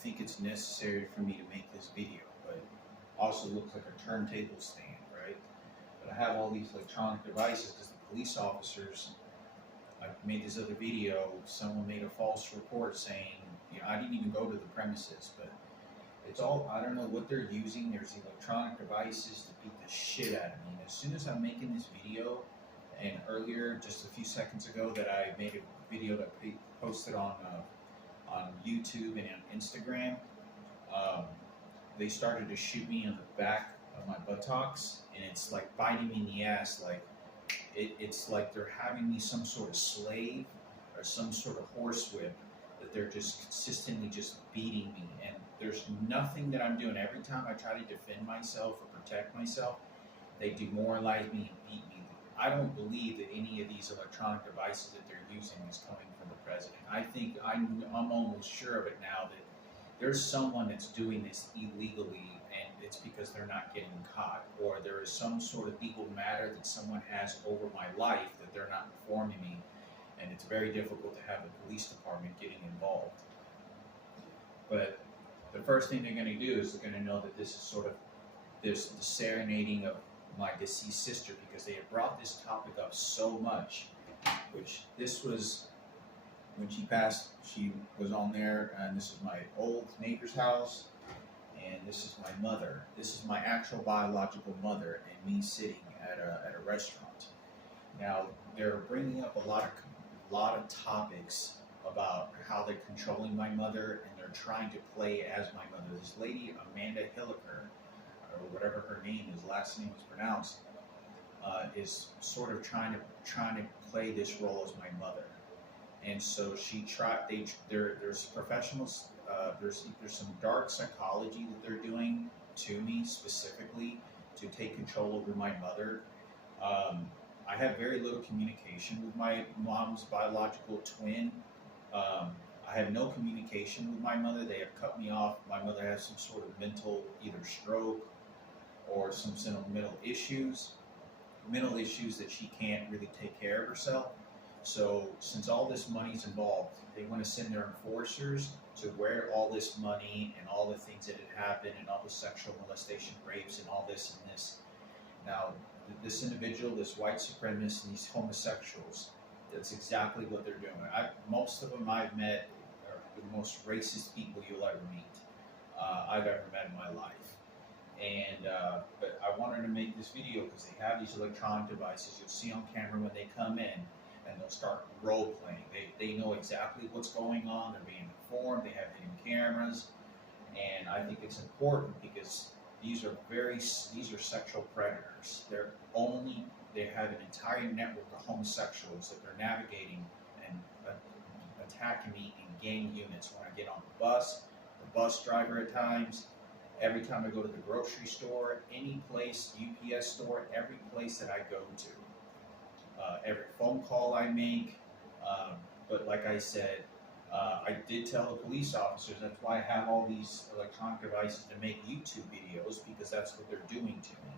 think it's necessary for me to make this video, but it also looks like a turntable stand, right? But I have all these electronic devices because the police officers, I made this other video, someone made a false report saying, I didn't even go to the premises, but it's all, I don't know what they're using. There's electronic devices to beat the shit out of me. And as soon as I'm making this video, and earlier, just a few seconds ago, that I made a video that posted on YouTube and on Instagram, um, they started to shoot me in the back of my buttocks, and it's like biting me in the ass. Like it's like they're having me some sort of slave or some sort of horsewhip that they're just consistently just beating me. And there's nothing that I'm doing. Every time I try to defend myself or protect myself, they demoralize me and beat me. I don't believe that any of these electronic devices that they're using is coming from the president. I think I'm almost sure of it now that there's someone that's doing this illegally, and it's because they're not getting caught, or there is some sort of legal matter that someone has over my life that they're not informing me, and it's very difficult to have the police department getting involved. But the first thing they're going to do is they're going to know that this is sort of the serenading of my deceased sister, because they have brought this topic up so much, which this was when she passed. She was on there, and this is my old neighbor's house, and this is my mother. This is my actual biological mother, and me sitting at a restaurant. Now they're bringing up a lot of topics about how they're controlling my mother, and they're trying to play as my mother. This lady, Amanda Hilliker, or whatever her name is, last name is pronounced, is sort of trying to play this role as my mother. And so there's professionals, there's some dark psychology that they're doing to me specifically to take control over my mother. I have very little communication with my mom's biological twin. I have no communication with my mother. They have cut me off. My mother has some sort of mental, either stroke or some sort of mental issues that she can't really take care of herself. So since all this money's involved, they want to send their enforcers to where all this money and all the things that had happened and all the sexual molestation, rapes, and all this and this. Now, this individual, this white supremacist, and these homosexuals, that's exactly what they're doing. Most of them I've met are the most racist people you'll ever meet, I've ever met in my life. And but I wanted to make this video because they have these electronic devices. You'll see on camera when they come in, and they'll start role playing. They know exactly what's going on. They're being informed. They have hidden cameras, and I think it's important because these are sexual predators. They have an entire network of homosexuals that they're navigating and attacking me in gang units when I get on the bus driver at times. Every time I go to the grocery store, any place, UPS store, every place that I go to, every phone call I make. But like I said, I did tell the police officers, that's why I have all these electronic devices to make YouTube videos, because that's what they're doing to me.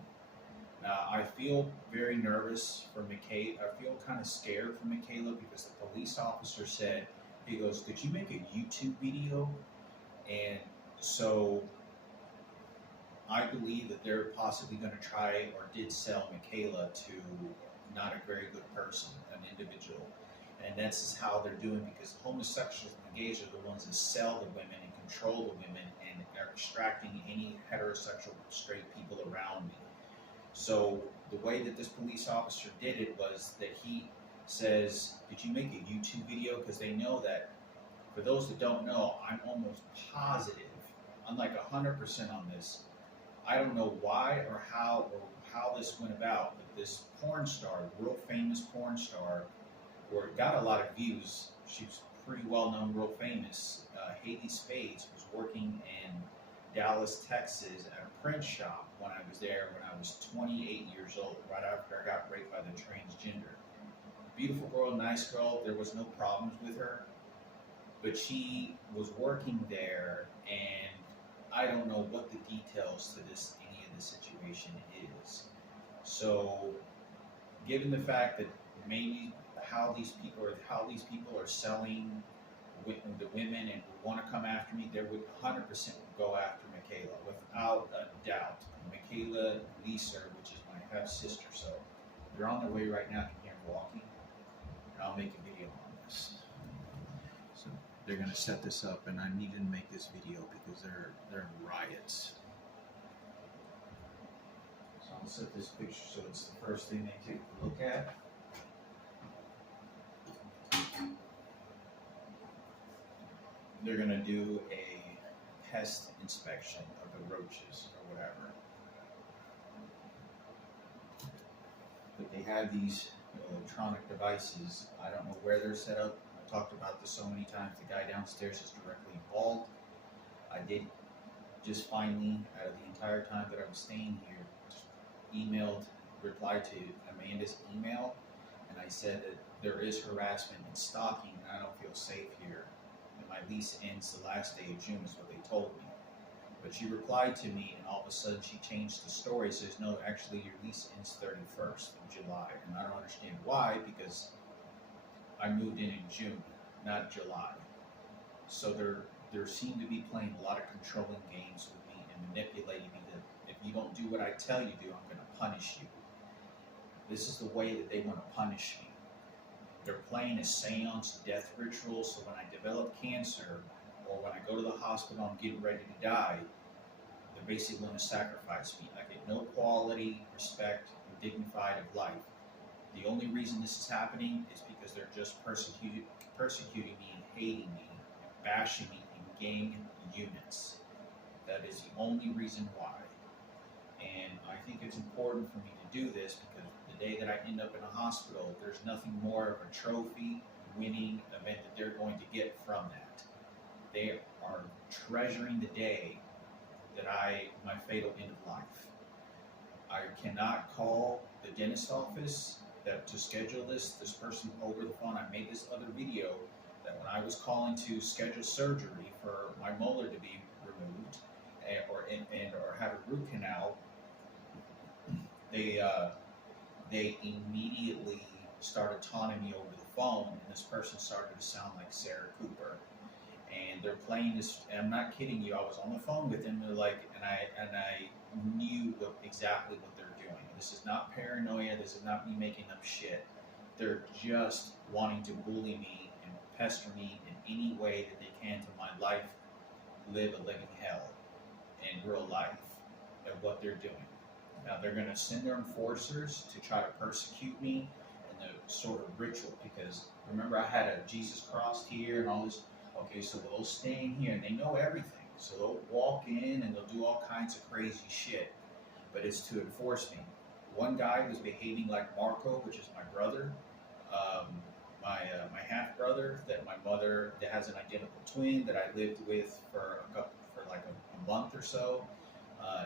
Now, I feel very nervous for Michaela. I feel kind of scared for Michaela because the police officer said, he goes, "Could you make a YouTube video?" And so I believe that they're possibly going to try or did sell Michaela to not a very good person, an individual. And that's how they're doing, because homosexuals and gays are the ones that sell the women and control the women and are extracting any heterosexual straight people around me. So the way that this police officer did it was that he says, "Did you make a YouTube video?" Because they know that, for those that don't know, I'm almost positive, I'm like 100% on this. I don't know why or how this went about, but this porn star, real famous porn star, or got a lot of views. She's pretty well known, real famous. Haley Spades was working in Dallas, Texas at a print shop when I was there when I was 28 years old, right after I got raped by the transgender. Beautiful girl, nice girl, there was no problems with her, but she was working there, and I don't know what the details to any of the situation is. So, given the fact that maybe how these people are selling the women and who want to come after me, they would 100% go after Michaela, without a doubt. Michaela Leeser, which is my half sister, so they're on their way right now. You can hear them walking, and I'll make a video on this. So they're gonna set this up, and I needed to make this video because they're in riots. So I'll set this picture so it's the first thing they take a look at. They're gonna do a pest inspection of the roaches or whatever. But they have these electronic devices. I don't know where they're set up. I've talked about this so many times. The guy downstairs is directly involved. I did just finally, out of the entire time that I was staying here, replied to Amanda's email, and I said that there is harassment and stalking, and I don't feel safe here. And my lease ends the last day of June, is what they told me. But she replied to me, and all of a sudden she changed the story. Says, no, actually your lease ends 31st of July. And I don't understand why, because I moved in June, not July. So there seem to be playing a lot of controlling games with me and manipulating me that if you don't do what I tell you to do, I'm going to punish you. This is the way that they want to punish me. They're playing a seance death ritual, so when I develop cancer, or when I go to the hospital, I'm getting ready to die, they're basically going to sacrifice me. I get no quality, respect, and dignified of life. The only reason this is happening is because they're just persecuting me and hating me, and bashing me in gang units. That is the only reason why. And I think it's important for me to do this because the day that I end up in a hospital, there's nothing more of a trophy winning event that they're going to get from that. They are treasuring the day that my fatal end of life. I cannot call the dentist office to schedule this person over the phone. I made this other video that when I was calling to schedule surgery for my molar to be removed or have a root canal, they immediately started taunting me over the phone, and this person started to sound like Sarah Cooper. And they're playing this, and I'm not kidding you, I was on the phone with them, they're like, and I knew exactly what they're doing. This is not paranoia, this is not me making up shit. They're just wanting to bully me and pester me in any way that they can to my life, live a living hell in real life of what they're doing. Now they're gonna send their enforcers to try to persecute me in the sort of ritual, because remember I had a Jesus cross here and all this. Okay, so they'll stay in here and they know everything. So they'll walk in and they'll do all kinds of crazy shit. But it's to enforce me. One guy was behaving like Marco, which is my brother, my half brother, that my mother, that has an identical twin that I lived with for like a month or so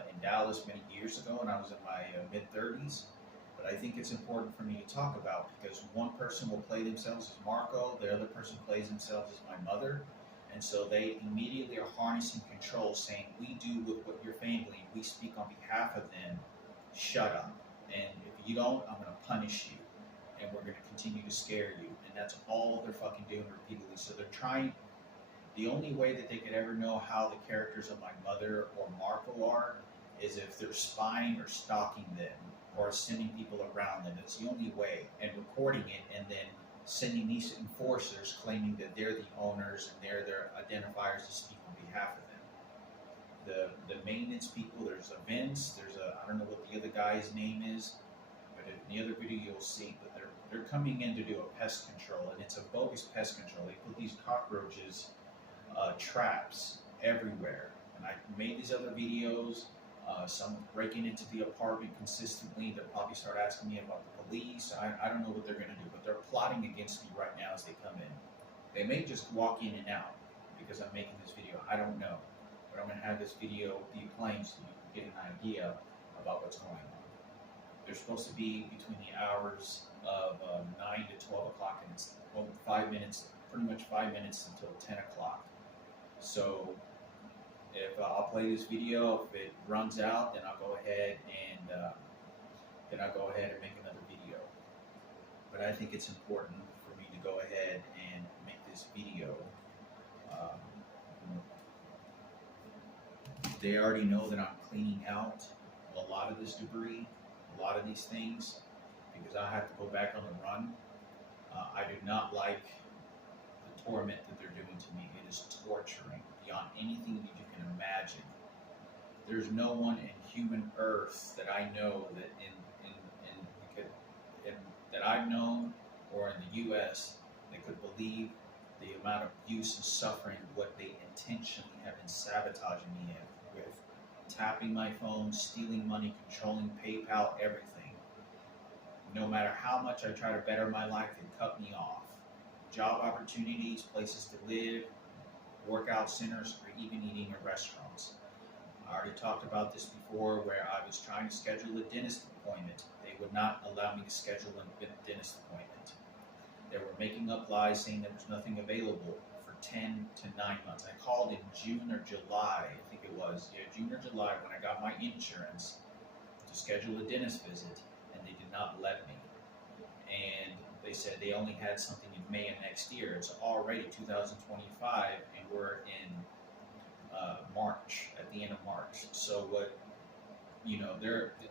in Dallas many years ago, when I was in my mid-30s. But I think it's important for me to talk about, because one person will play themselves as Marco, the other person plays themselves as my mother, and so they immediately are harnessing control, saying, we do what your family, we speak on behalf of them, shut up. And if you don't, I'm going to punish you, and we're going to continue to scare you. And that's all they're fucking doing repeatedly. So they're trying, the only way that they could ever know how the characters of my mother or Marco are is if they're spying or stalking them, or sending people around them. It's the only way, and recording it, and then sending these enforcers claiming that they're the owners and they're their identifiers to speak on behalf of them. The maintenance people, there's a Vince, I don't know what the other guy's name is, but in the other video you'll see, but they're coming in to do a pest control, and it's a bogus pest control. They put these cockroaches traps everywhere, and I made these other videos. Some breaking into the apartment consistently. They'll probably start asking me about the police. I don't know what they're going to do, but they're plotting against me right now as they come in. They may just walk in and out because I'm making this video. I don't know. But I'm going to have this video be acclaimed so you can get an idea about what's going on. They're supposed to be between the hours of 9 to 12 o'clock, and it's 5 minutes, pretty much 5 minutes until 10 o'clock. So if I'll play this video, if it runs out, then I'll go ahead and make another video. But I think it's important for me to go ahead and make this video They already know that I'm cleaning out a lot of this debris, a lot of these things, because I have to go back on the run. I do not like the torment that they're doing to me. It is torturing beyond anything that you can imagine. There's no one in human earth that I know that in that I've known or in the U.S. that could believe the amount of abuse and suffering what they intentionally have been sabotaging me with tapping my phone, stealing money, controlling PayPal, everything. No matter how much I try to better my life, they cut me off. Job opportunities, places to live, workout centers, or even eating at restaurants. I already talked about this before where I was trying to schedule a dentist appointment. They would not allow me to schedule a dentist appointment. They were making up lies saying there was nothing available for 10 to 9 months. I called in June or July, I think it was, June or July when I got my insurance to schedule a dentist visit, and they did not let me. And they said they only had something in May of next year. It's already 2025, and we're in March, at the end of March. So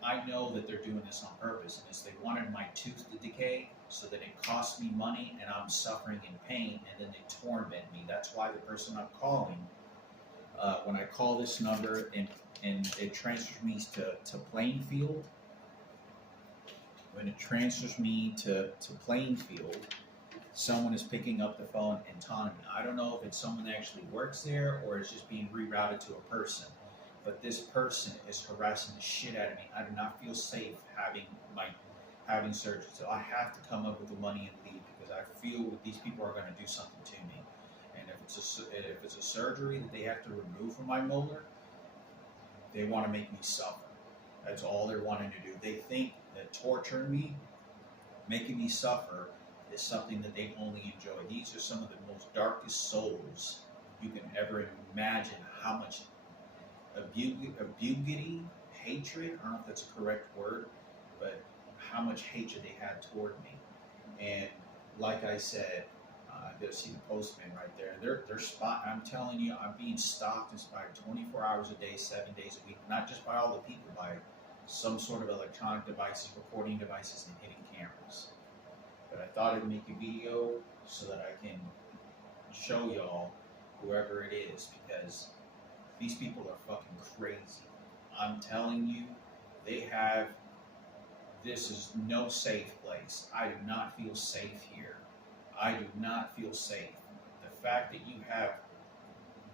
I know that they're doing this on purpose, and they wanted my tooth to decay so that it costs me money and I'm suffering in pain, and then they torment me. That's why the person I'm calling, when I call this number and it transfers me to Plainfield, when it transfers me to Plainfield, someone is picking up the phone and taunting me. I don't know if it's someone that actually works there or it's just being rerouted to a person. But this person is harassing the shit out of me. I do not feel safe having surgery. So I have to come up with the money and leave because I feel that these people are going to do something to me. And if it's a surgery that they have to remove from my molar, they want to make me suffer. That's all they're wanting to do. They think that torturing me, making me suffer, is something that they only enjoy. These are some of the most darkest souls you can ever imagine. How much abugity, hatred, I don't know if that's a correct word, but how much hatred they had toward me. And like I said, there's see the postman right there. They're I'm telling you, I'm being stalked and spied 24 hours a day, 7 days a week, not just by all the people, by some sort of electronic devices, recording devices, and hidden cameras. But I thought I'd make a video so that I can show y'all, whoever it is, because these people are fucking crazy. I'm telling you, this is no safe place. I do not feel safe here. I do not feel safe. The fact that you have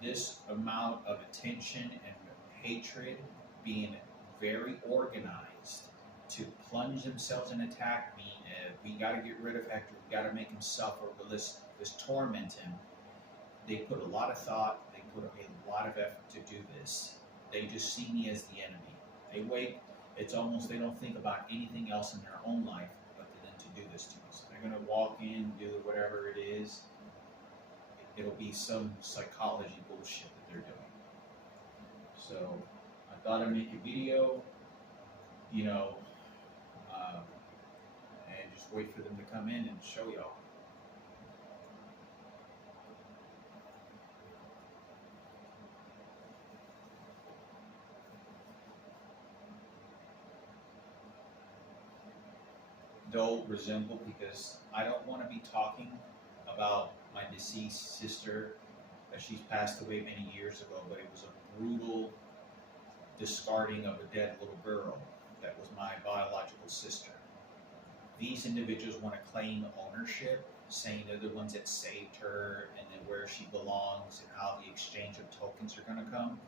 this amount of attention and hatred being very organized to plunge themselves and attack me, we got to get rid of Hector, we got to make him suffer, but let's torment him. They put a lot of thought, they put a lot of effort to do this. They just see me as the enemy. They wait, it's almost they don't think about anything else in their own life but then to do this to me. So they're going to walk in, do whatever it is. It'll be some psychology bullshit that they're doing. So I thought I'd make a video, and just wait for them to come in and show y'all. Don't resemble, because I don't want to be talking about my deceased sister, that she's passed away many years ago, but it was a brutal discarding of a dead little girl that was my biological sister. These individuals want to claim ownership, saying they're the ones that saved her and then where she belongs and how the exchange of tokens are going to come.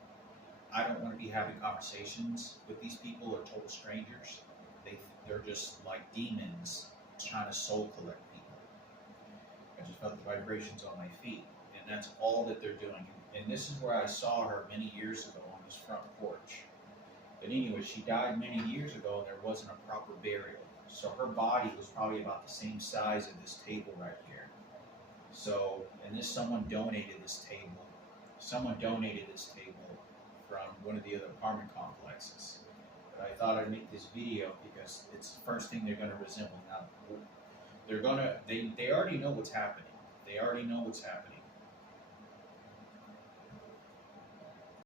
I don't want to be having conversations with these people or total strangers. They're just like demons trying to soul collect people. I just felt the vibrations on my feet, and that's all that they're doing. And this is where I saw her many years ago on this front porch. But anyway, she died many years ago, and there wasn't a proper burial. So her body was probably about the same size of this table right here. So, and someone donated this table. Someone donated this table from one of the other apartment complexes. But I thought I'd make this video because it's the first thing they're going to resemble. Now, they already know what's happening. They already know what's happening.